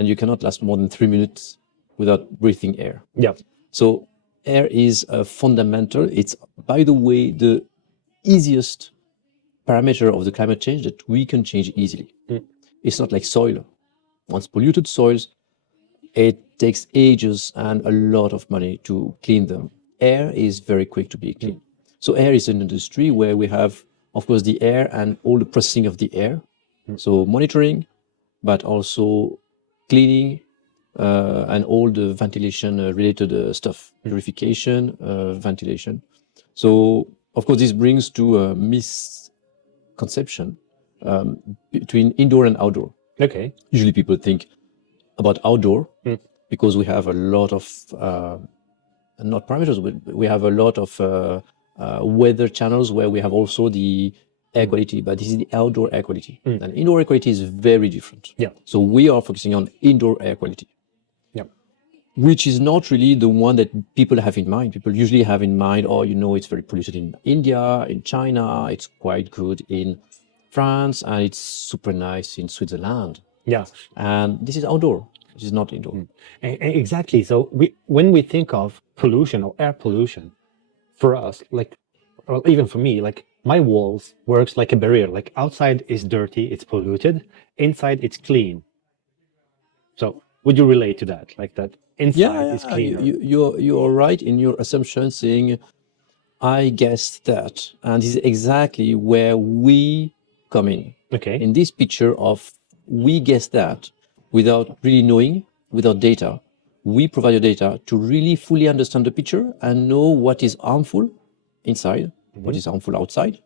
and you cannot last more than 3 minutes without breathing air. Yeah. So air is fundamental. It's, by the way, the easiest parameter of the climate change that we can change easily. It's not like soil. Once polluted soils, it takes ages and a lot of money to clean them. Air is very quick to be clean. So air is an industry where we have, of course, the air and all the processing of the air. So monitoring, but also cleaning and all the ventilation related stuff, purification, ventilation. So, of course, this brings to a misconception between indoor and outdoor. Okay. Usually people think about outdoor because we have a lot of, not parameters, we have a lot of weather channels where we have also the air quality, but this is the outdoor air quality. And indoor air quality is very different. Yeah. So we are focusing on indoor air quality. Yeah. Which is not really the one that people have in mind. People usually have in mind, oh, you know, it's very polluted in India, in China, it's quite good in France, and it's super nice in Switzerland. Yeah. And this is outdoor, this is not indoor. Exactly. So when we think of pollution or air pollution, for us, like, or even for me, like my walls works like a barrier. Like outside is dirty, it's polluted. Inside it's clean. So would you relate to that? Like that inside is cleaner? You're right in your assumption saying, I guessed that. And this is exactly where we come in. Okay. In this picture of we guess that without really knowing, without data, we provide the data to really fully understand the picture and know what is harmful inside, what is harmful outside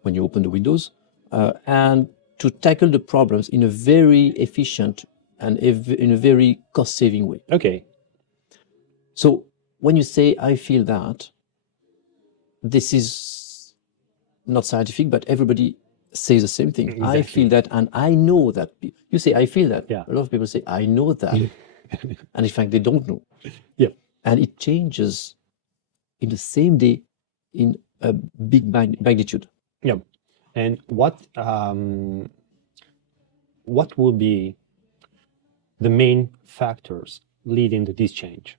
when you open the windows, and to tackle the problems in a very efficient and in a very cost-saving way. Okay. So when you say, I feel that, this is not scientific, but everybody says the same thing. Exactly. I feel that, and I know that. You say, I feel that. Yeah. A lot of people say, I know that. And in fact, they don't know. Yeah. And it changes in the same day in a big magnitude. Yeah. And what will be the main factors leading to this change?